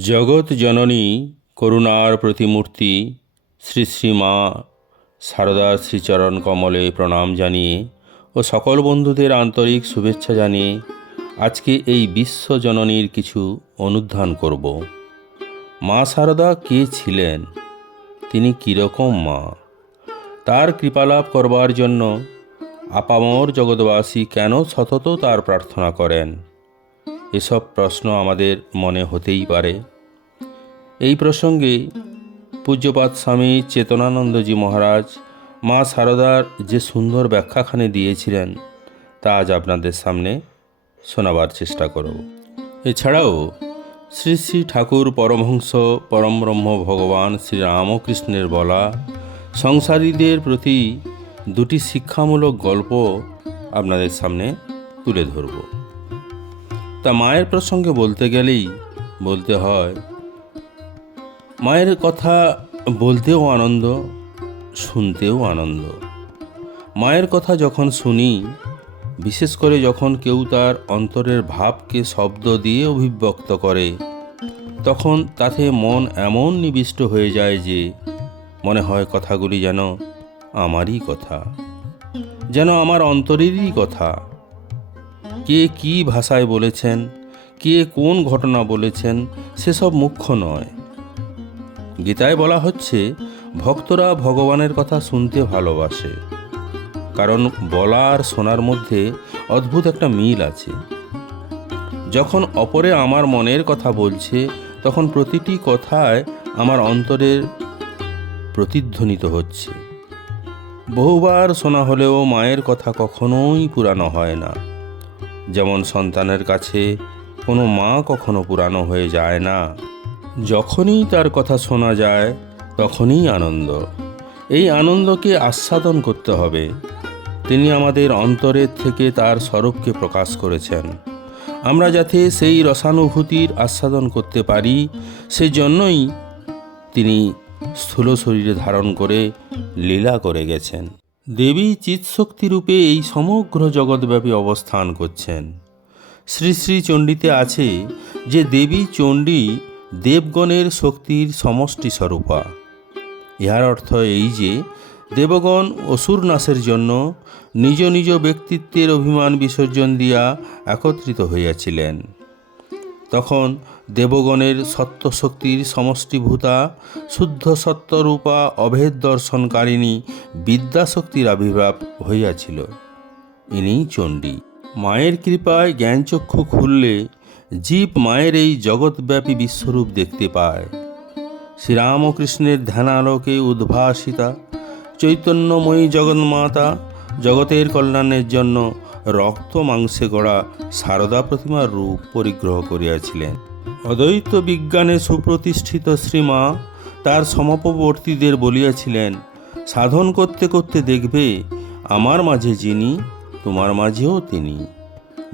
জগৎ জননী করুণার প্রতিমূর্তি শ্রী শ্রী মা শ্রীচরণ কমলে প্রণাম জানিয়ে ও সকল বন্ধুদের আন্তরিক শুভেচ্ছা জানিয়ে আজকে এই বিশ্ব জননীর কিছু অনুধ্যান করব। মা সারদা কে ছিলেন? তিনি কীরকম মা? তার কৃপালাভ করবার জন্য আপামর জগৎবাসী কেন সতত তার প্রার্থনা করেন? এসব প্রশ্ন আমাদের মনে হতেই পারে। এই প্রসঙ্গে পূজ্যপাত স্বামী চেতনানন্দজি মহারাজ, মা সারদার যে সুন্দর ব্যাখ্যাখানে দিয়েছিলেন, তা আজ আপনাদের সামনে শোনাবার চেষ্টা করব। এছাড়াও শ্রী শ্রী ঠাকুর পরমহংস পরমব্রহ্ম ভগবান শ্রী রামকৃষ্ণের বলা সংসারীদের প্রতি দুটি শিক্ষামূলক গল্প আপনাদের সামনে তুলে ধরব। তা মায়ের প্রসঙ্গে বলতে গেলেই বলতে হয়। মায়ের কথা বলতেও আনন্দ, শুনতেও আনন্দ। মায়ের কথা যখন শুনি, বিশেষ করে যখন কেউ তার অন্তরের ভাবকে শব্দ দিয়ে অভিব্যক্ত করে, তখন তাতে মন এমন নিবিষ্ট হয়ে যায় যে মনে হয় কথাগুলি যেন আমারই কথা, যেন আমার অন্তরেরই কথা। কে কি ভাষায় বলেছেন, কে কোন ঘটনা বলেছেন, সেসব মুখ্য নয়। গীতায় বলা হচ্ছে, ভক্তরা ভগবানের কথা শুনতে ভালোবাসে। কারণ বলা আর শোনার মধ্যে অদ্ভুত একটা মিল আছে। যখন অপরে আমার মনের কথা বলছে, তখন প্রতিটি কথায় আমার অন্তরের প্রতিধ্বনিত হচ্ছে। বহুবার শোনা হলেও মায়ের কথা কখনোই পুরানো হয় না। যেমন সন্তানের কাছে কোনো মা কখনো পুরানো হয়ে যায় না। যখনই তার কথা শোনা যায়, তখনই আনন্দ। এই আনন্দকে আস্বাদন করতে হবে। তিনি আমাদের অন্তরের থেকে তার স্বরূপকে প্রকাশ করেছেন। আমরা যাতে সেই রসানুভূতির আস্বাদন করতে পারি, সেজন্যই তিনি স্থূল শরীরে ধারণ করে লীলা করে গেছেন। দেবী চিৎশক্তি রূপে এই সমগ্র জগৎব্যাপী অবস্থান করছেন। শ্রী শ্রী চণ্ডীতে আছে যে দেবী চণ্ডী দেবগণের শক্তির সমষ্টি স্বরূপা ইহার অর্থ এই যে, দেবগণ অসুর নাশের জন্য নিজ নিজ ব্যক্তিত্বের অভিমান বিসর্জন দিয়া একত্রিত হইয়াছিলেন। তখন দেবগণের সত্যশক্তির সমষ্টিভূতা, শুদ্ধ সত্যরূপা অভেদ দর্শনকারিণী বিদ্যাশক্তির আবির্ভাব হইয়াছিল। ইনিই চণ্ডী। মায়ের কৃপায় জ্ঞানচক্ষু খুললে জীব মায়ের এই জগৎব্যাপী বিশ্বরূপ দেখতে পায়। শ্রীরামকৃষ্ণের ধ্যানালোকে উদ্ভাসিতা, চৈতন্যময়ী জগন্মাতা, জগতের কল্যাণের জন্য রক্ত মাংসে গড়া সারদা প্রতিমার রূপ পরিগ্রহ করিয়াছিলেন। অদ্বৈত বিজ্ঞানে সুপ্রতিষ্ঠিত শ্রীমা তার সমপবর্তীদের বলিয়াছিলেন, সাধন করতে করতে দেখবে আমার মাঝে যিনি, তোমার মাঝেও তিনি।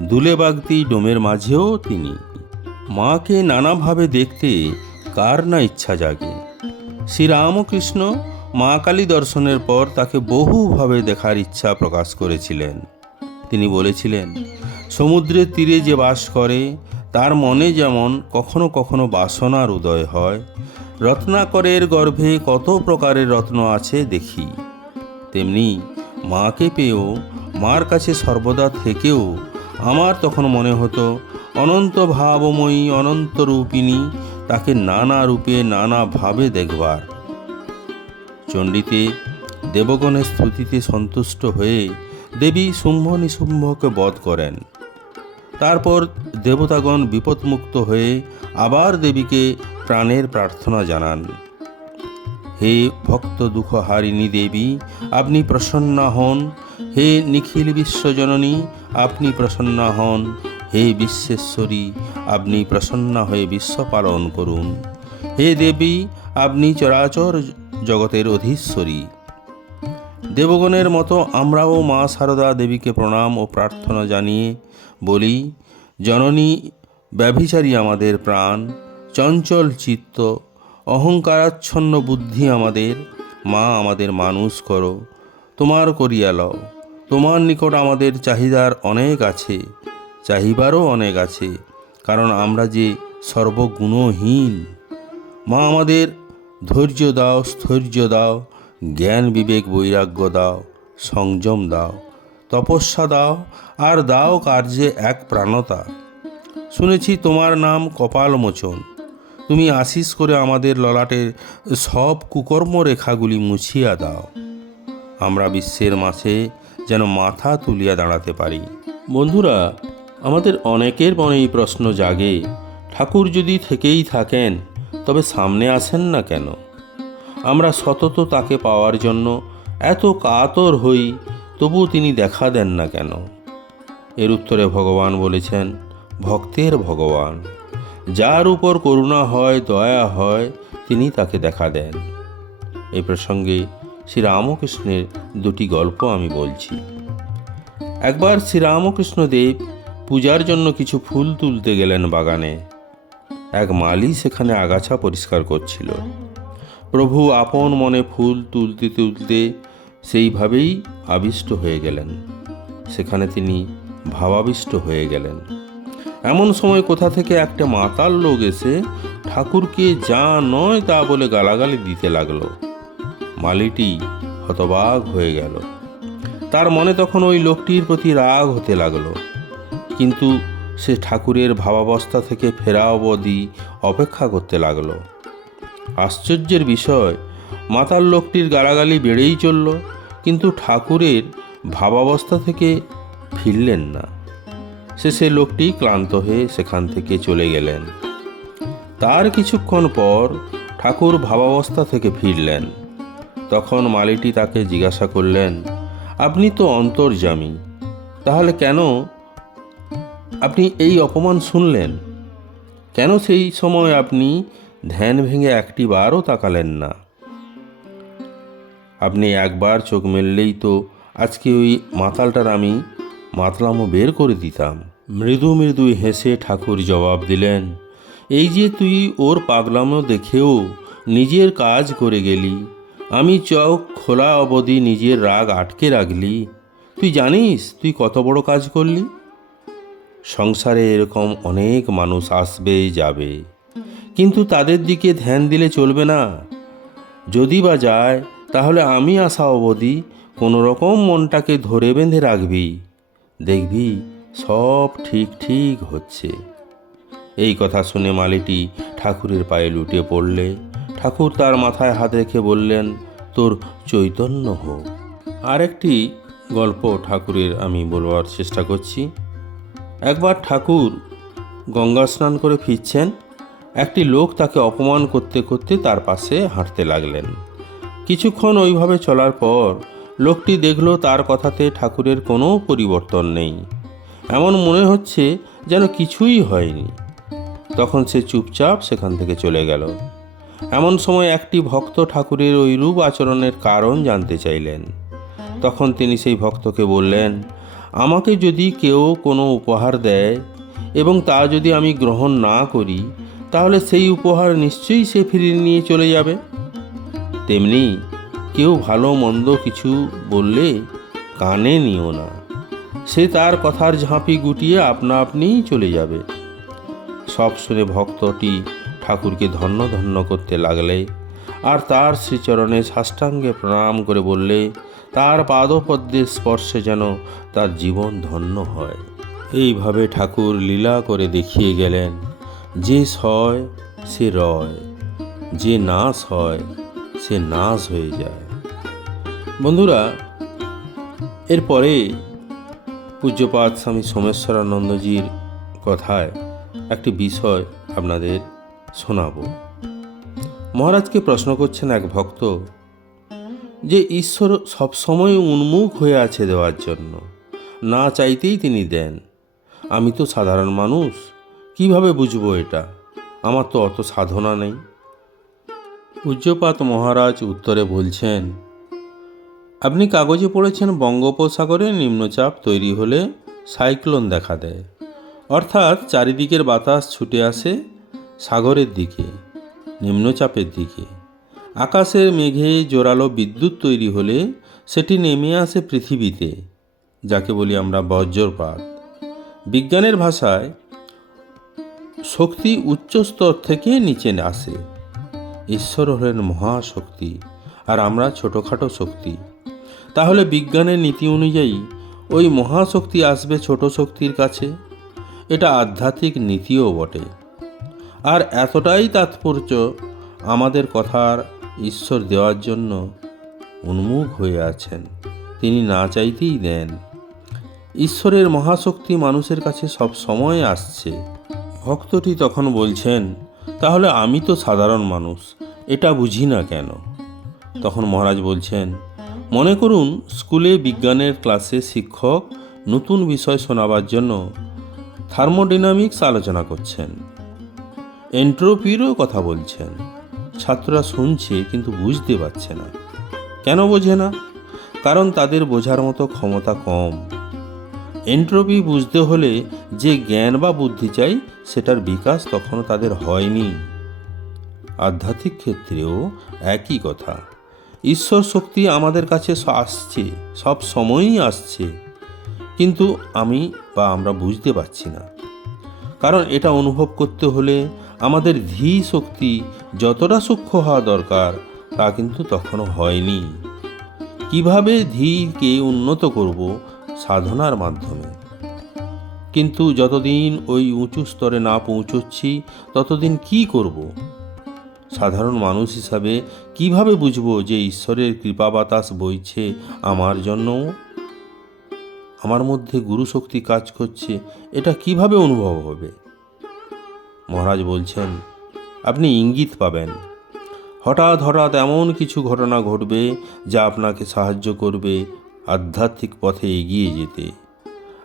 দুলে বাগদি ডোমের মাঝেও তিনি। মাকে নানাভাবে দেখতে কার না ইচ্ছা জাগে। শ্রীরামকৃষ্ণ মা কালী দর্শনের পর তাকে বহুভাবে দেখার ইচ্ছা প্রকাশ করেছিলেন। তিনি বলেছিলেন, সমুদ্রের তীরে যে বাস করে তার মনে যেমন কখনো কখনো বাসনার উদয় হয়, রত্নাকরের গর্ভে কত প্রকারের রত্ন আছে দেখি। তেমনি মাকে পেয়েও, মার কাছে সর্বদা থেকেও আমার তখন মনে হতো, অনন্ত ভাবময়ী, অনন্ত রূপিণী, তাকে নানা রূপে, নানা ভাবে দেখবার। চণ্ডীতে দেবগণের স্তুতিতে সন্তুষ্ট হয়ে দেবী শুম্ভ নিশুম্ভকে বধ করেন। তারপর দেবতাগণ বিপদমুক্ত হয়ে আবার দেবীকে প্রাণের প্রার্থনা জানান। হে ভক্ত দুঃখহারিণী দেবী, আপনি প্রসন্না হন। হে নিখিল বিশ্বজননী, আপনি প্রসন্না হন। হে বিশ্বেশ্বরী, আপনি প্রসন্না হয়ে বিশ্ব পালন করুন। হে দেবী, আপনি চরাচর জগতের অধীশ্বরী। দেবগণের মতো আমরাও মা সারদা দেবীকে প্রণাম ও প্রার্থনা জানিয়ে বলি, জননী, ব্যভিচারী আমাদের প্রাণ, চঞ্চল চিত্ত, অহংকারাচ্ছন্ন বুদ্ধি আমাদের, মা আমাদের মানুষ করো, তোমার করিয়া লও। তোমার নিকট আমাদের চাহিদার অনেক আছে, চাহিবারও অনেক আছে, কারণ আমরা যে সর্বগুণহীন। মা আমাদের, ধৈর্য দাও, স্থৈর্য দাও, জ্ঞান, বিবেক, বৈরাগ্য দাও, সংযম দাও। তপস্যা দাও, আর দাও কার্যে এক প্রাণতা। শুনেছি তোমার নাম কপালমোচন। তুমি আশিস করে আমাদের ললাটের সব কুকর্ম রেখাগুলি মুছিয়া দাও। আমরা বিশ্বের মাঝে যেন মাথা তুলিয়া দাঁড়াতে পারি। বন্ধুরা, আমাদের অনেকের মনেই প্রশ্ন জাগে, ঠাকুর যদি থেকেই থাকেন, তবে সামনে আসেন না কেন? আমরা সতত তাকে পাওয়ার জন্য এত কাতর হই তবু তিনি দেখা দেন না কেন? এর উত্তরে ভগবান বলেছেন, ভক্তের ভগবান, যার উপর করুণা হয়, দয়া হয়, তিনি তাকে দেখা দেন। এই প্রসঙ্গে শ্রীরামকৃষ্ণের দুটি গল্প আমি বলছি। একবার শ্রীরামকৃষ্ণ দেব পূজার জন্য কিছু ফুল তুলতে গেলেন বাগানে। এক মালি সেখানে আগাছা পরিষ্কার করছিল। প্রভু, আপন মনে ফুল তুলতে তুলতে সেইভাবেই আবিষ্ট হয়ে গেলেন। সেখানে তিনি ভাবাবিষ্ট হয়ে গেলেন। এমন সময় কোথা থেকে একটা মাতাল লোক এসে ঠাকুরকে যা নয় তা বলে গালাগালি দিতে লাগল। মালিটি হতবাগ হয়ে গেল। তার মনে তখন ওই লোকটির প্রতি রাগ হতে লাগল। কিন্তু সে ঠাকুরের ভাবাবস্থা থেকে ফেরা অবধি অপেক্ষা করতে লাগল। আশ্চর্যের বিষয় মাতাল লোকটির গালাগালি বেড়েই চলল, কিন্তু ঠাকুরের ভাবাবস্থা থেকে ফিরলেন না। শেষে লোকটি ক্লান্ত হয়ে সেখান থেকে চলে গেলেন। তার কিছুক্ষণ পর ঠাকুর ভাবাবস্থা থেকে ফিরলেন। তখন মালিটি তাকে জিজ্ঞাসা করলেন, আপনি তো অন্তর্জামী তাহলে কেন আপনি এই অপমান শুনলেন? কেন সেই সময় আপনি ধ্যান ভেঙে একটি বারও তাকালেন না? আপনি একবার চোখ মেললেই তো আজকে ওই মাতালটার আমি মাতলামো বের করে দিতাম। মৃদু মৃদু হেসে ঠাকুর জবাব দিলেন, এই যে তুই ওর পাগলামো দেখেও নিজের কাজ করে গেলি, আমি চোখ খোলা অবধি নিজের রাগ আটকে রাখলি, তুই জানিস তুই কত বড় কাজ করলি? সংসারে এরকম অনেক মানুষ আসবে, যাবে, কিন্তু তাদের দিকে ধ্যান দিলে চলবে না। যদি বা যায় তাহলে আমি আসা অবধি কোনো রকম মনটাকে ধরে বেঁধে রাখবি। দেখবি সব ঠিক ঠিক হচ্ছে। এই কথা শুনে মালিটি ঠাকুরের পায়ে লুটিয়ে পড়লে, ঠাকুর তার মাথায় হাত রেখে বললেন, তোর চৈতন্য হোক। আরেকটি গল্প ঠাকুরের আমি বলবার চেষ্টা করছি। একবার ঠাকুর গঙ্গা স্নান করে ফিরছেন, একটি লোক তাকে অপমান করতে করতে তার পাশে হাঁটতে লাগলেন। কিছুক্ষণ ওইভাবে চলার পর লোকটি দেখল তার কথাতে ঠাকুরের কোনো পরিবর্তন নেই। এমন মনে হচ্ছে যেন কিছুই হয়নি। তখন সে চুপচাপ সেখান থেকে চলে গেল। এমন সময় একটি ভক্ত ঠাকুরের ওই রূপ আচরণের কারণ জানতে চাইলেন। তখন তিনি সেই ভক্তকে বললেন, আমাকে যদি কেউ কোনো উপহার দেয় এবং তা যদি আমি গ্রহণ না করি, তাহলে সেই উপহার নিশ্চয়ই সে ফিরিয়ে নিয়ে চলে যাবে। তেমনি কেউ ভালো মন্দ কিছু বললে কানে নিও না। সে তার কথার ঝাঁপি গুটিয়ে আপনা আপনিই চলে যাবে। সব শুনে ভক্তটি ঠাকুরকে ধন্য ধন্য করতে লাগলে আর তার শ্রীচরণে সাষ্টাঙ্গে প্রণাম করে বললে, তার পাদপদ্মের স্পর্শে যেন তার জীবন ধন্য হয়। এইভাবে ঠাকুর লীলা করে দেখিয়ে গেলেন, যে সয় সে রয়, যে নাশ হয় সে নাশ হয়ে যায়। বন্ধুরা, এরপরে পূজ্যপাত স্বামী সোমেশ্বরানন্দজির কথায় একটি বিষয় আপনাদের শোনাবো। মহারাজকে প্রশ্ন করছেন এক ভক্ত যে, ঈশ্বর সবসময় উন্মুখ হয়ে আছে দেওয়ার জন্য, না চাইতেই তিনি দেন। আমি তো সাধারণ মানুষ, কীভাবে বুঝব এটা? আমার তো অত সাধনা নেই। পূজ্যপাত মহারাজ উত্তরে বলছেন, আপনি কাগজে পড়েছেন বঙ্গোপসাগরে নিম্নচাপ তৈরি হলে সাইক্লোন দেখা দেয়। অর্থাৎ চারিদিকের বাতাস ছুটে আসে সাগরের দিকে, নিম্নচাপের দিকে। আকাশের মেঘে জোরালো বিদ্যুৎ তৈরি হলে সেটি নেমে আসে পৃথিবীতে, যাকে বলি আমরা বজ্রপাত। বিজ্ঞানের ভাষায়, শক্তি উচ্চ স্তর থেকে নিচে আসে। ঈশ্বর হলেন মহাশক্তি আর আমরা ছোটোখাটো শক্তি। তাহলে বিজ্ঞানের নীতি অনুযায়ী ওই মহাশক্তি আসবে ছোট শক্তির কাছে? এটা আধ্যাত্মিক নীতিও বটে। আর এতটাই তাৎপর্য আমাদের কথার ঈশ্বর দেওয়ার জন্য উন্মুখ হয়ে আছেন। তিনি না চাইতেই দেন। ঈশ্বরের মহাশক্তি মানুষের কাছে সব সময় আসছে। ভক্তটি তখন বলছেন তাহলে আমি তো সাধারণ মানুষ, এটা বুঝি না কেন? তখন মহারাজ বলছেন, মনে করুন, স্কুলে বিজ্ঞানের ক্লাসে শিক্ষক নতুন বিষয় শোনাবার জন্য থার্মোডিনামিক্স আলোচনা করছেন। এন্ট্রোপিরও কথা বলছেন। ছাত্ররা শুনছে কিন্তু বুঝতে পারছে না। কেন বোঝে না? কারণ তাদের বোঝার মতো ক্ষমতা কম। এন্ট্রপি বুঝতে হলে যে জ্ঞান বা বুদ্ধি চাই, সেটার বিকাশ তখনও তাদের হয়নি। আধ্যাত্মিক ক্ষেত্রেও একই কথা। ঈশ্বর শক্তি আমাদের কাছে আসছে, সব সময়ই আসছে। কিন্তু আমি বা আমরা বুঝতে পারছি না। কারণ এটা অনুভব করতে হলে আমাদের ধী শক্তি যতটা সূক্ষ্ম হওয়া দরকার, তা কিন্তু তখনও হয়নি। কীভাবে ধীরকে উন্নত করব সাধনার মাধ্যমে। কিন্তু যতদিন ওই উঁচু স্তরে না পৌঁছচ্ছি, ততদিন কি করব? সাধারণ মানুষ হিসাবে কীভাবে বুঝব যে ঈশ্বরের কৃপা বাতাস বইছে আমার জন্য আমার মধ্যে গুরু শক্তি কাজ করছে, এটা কীভাবে অনুভব হবে? মহারাজ বলছেন, আপনি ইঙ্গিত পাবেন। হঠাৎ হঠাৎ এমন কিছু ঘটনা ঘটবে যা আপনাকে সাহায্য করবে আধ্যাত্মিক পথে এগিয়ে যেতে।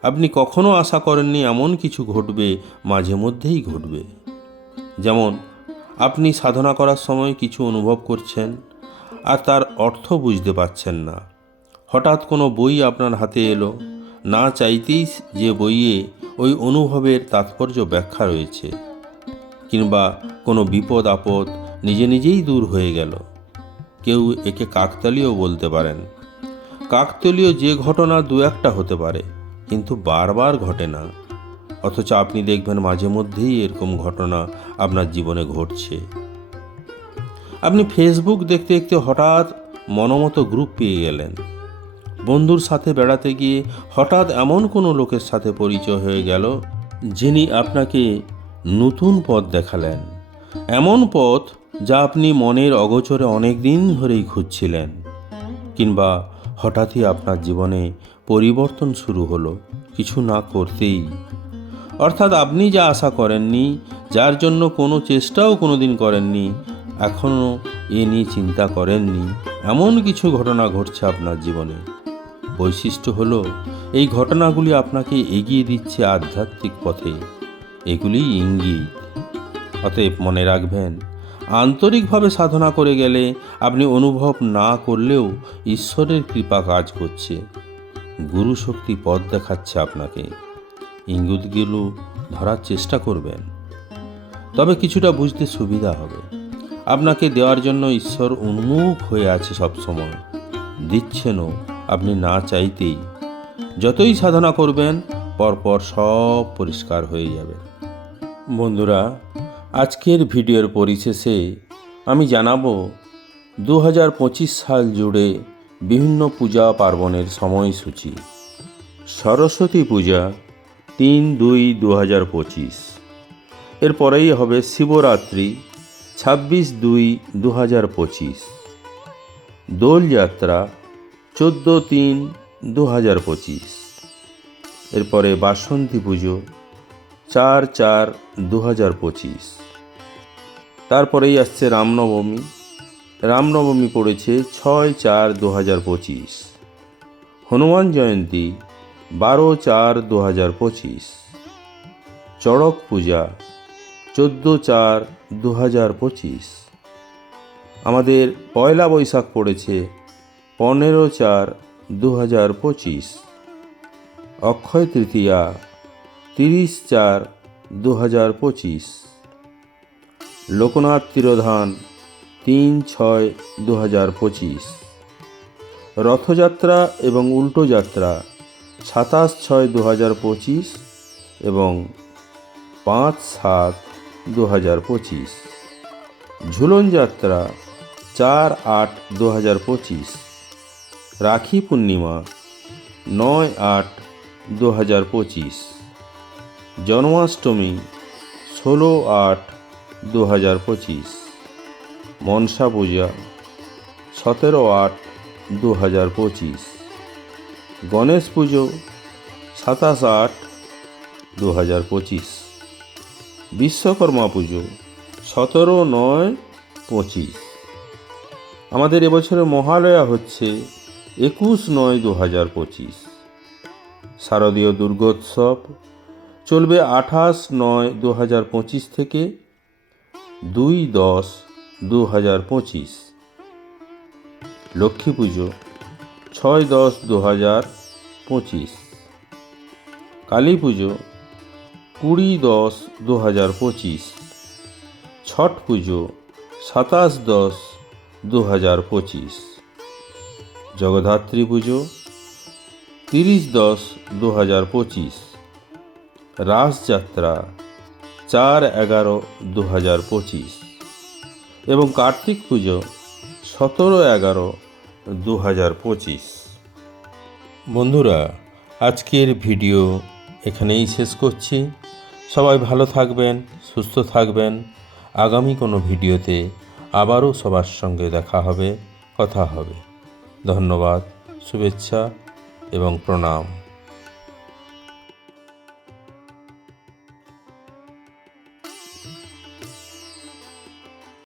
আপনি কখনো আশা করেননি এমন কিছু ঘটবে, মাঝে মধ্যেই ঘটবে। যেমন, আপনি সাধনা করার সময় কিছু অনুভব করছেন, আর তার অর্থ বুঝতে পারছেন না। হঠাৎ কোনো বই আপনার হাতে এলো, না চাইতেই যে বইয়ে ওই অনুভবের তাৎপর্য ব্যাখ্যা রয়েছে, কিংবা কোনো বিপদ আপদ নিজে নিজেই দূর হয়ে গেল। কেউ একে কাকতালিও বলতে পারেন। কাকতালীয় যে ঘটনা দু একটা হতে পারে, কিন্তু বারবার ঘটে না। অথচ আপনি দেখবেন মাঝে মধ্যেই এরকম ঘটনা আপনার জীবনে ঘটছে। আপনি ফেসবুক দেখতে দেখতে হঠাৎ মনোমতো গ্রুপ পেয়ে গেলেন। বন্ধুর সাথে বেড়াতে গিয়ে হঠাৎ এমন কোনো লোকের সাথে পরিচয় হয়ে গেল, যিনি আপনাকে নতুন পথ দেখালেন। এমন পথ যা আপনি মনের অগোচরে অনেক দিন ধরেই খুঁজছিলেন, কিংবা হঠাৎই আপনার জীবনে পরিবর্তন শুরু হলো। কিছু না করতেই। অর্থাৎ আপনি যা আশা করেননি, যার জন্য কোনো চেষ্টাও কোনো দিন করেননি এখনও এ নিয়ে চিন্তা করেননি, এমন কিছু ঘটনা ঘটছে আপনার জীবনে। বৈশিষ্ট্য হলো, এই ঘটনাগুলি আপনাকে এগিয়ে দিচ্ছে আধ্যাত্মিক পথে। এগুলি ইঙ্গিত। অতএব মনে রাখবেন আন্তরিকভাবে সাধনা করে গেলে আপনি অনুভব না করলেও ঈশ্বরের কৃপা কাজ করছে। গুরু শক্তি পথ দেখাচ্ছে আপনাকে। ইঙ্গিতগুলো ধরার চেষ্টা করবেন। তবে কিছুটা বুঝতে সুবিধা হবে। আপনাকে দেওয়ার জন্য ঈশ্বর উন্মুখ হয়ে আছে সব সময় দিচ্ছেনও আপনি না চাইতেই। যতই সাধনা করবেন, পরপর সব পরিষ্কার হয়ে যাবে। বন্ধুরা আজকের ভিডিওর পরিশেষে আমি জানাব দু সাল জুড়ে বিভিন্ন পূজা পার্বণের সময়সূচি। সরস্বতী পূজা, তিন দুই দু হাজার পঁচিশ এরপরেই হবে শিবরাত্রি, ছাব্বিশ দুই দু হাজার পঁচিশ। দোলযাত্রা, চোদ্দ তিন দু হাজার পঁচিশ। এরপরে বাসন্তী পুজো, চার চার দু হাজার পঁচিশ। তারপরেই আসছে রামনবমী। রামনবমী পড়েছে ছয় চার দু হাজার পঁচিশ। হনুমান জয়ন্তী বারো চার দু হাজার পঁচিশ। চড়ক পূজা চোদ্দ চার দু হাজার পঁচিশ। আমাদের পয়লা বৈশাখ পড়েছে পনেরো চার দু হাজার পঁচিশ। অক্ষয় তৃতীয়া তিরিশ চার দু হাজার পঁচিশ। লোকনাথ তিরোধান তিন ছয় দু হাজার পঁচিশ। রথযাত্রা এবং উল্টো যাত্রা সাতাশ ছয় দু হাজার পঁচিশ এবং পাঁচ সাত দু হাজার পঁচিশ। ঝুলন যাত্রা চার আট দু হাজার পঁচিশ। রাখি পূর্ণিমা নয় আট দু হাজার পঁচিশ। জন্মাষ্টমী ষোলো আট দু হাজার পঁচিশ। মনসা পূজা, সতেরো আট দু হাজার পঁচিশ। গণেশ পুজো, সাতাশ আট দু হাজার পঁচিশ। বিশ্বকর্মা পুজো, সতেরো নয় পঁচিশ। আমাদের এবছরের মহালয়া হচ্ছে একুশ নয় দু হাজার পঁচিশ। শারদীয় দুর্গোৎসব চলবে আঠাশ নয় দু হাজার পঁচিশ থেকে দুই দশ দু হাজার পঁচিশ। লক্ষ্মী পুজো ছয় দশ দু হাজার পঁচিশ। কালী পুজো কুড়ি দশ দু হাজার পঁচিশ। ছট পুজো সাতাশ দশ দু হাজার পঁচিশ। জগদ্ধাত্রী পুজো তিরিশ দশ দু হাজার পঁচিশ। রাসযাত্রা চার এগারো দু হাজার পঁচিশ এবং কার্তিক পুজো সতেরো এগারো দু হাজার পঁচিশ। বন্ধুরা, আজকের ভিডিও এখানেই শেষ করছি। সবাই ভালো থাকবেন, সুস্থ থাকবেন। আগামী কোনো ভিডিওতে আবারও সবার সঙ্গে দেখা হবে, কথা হবে। ধন্যবাদ, শুভেচ্ছা এবং প্রণাম।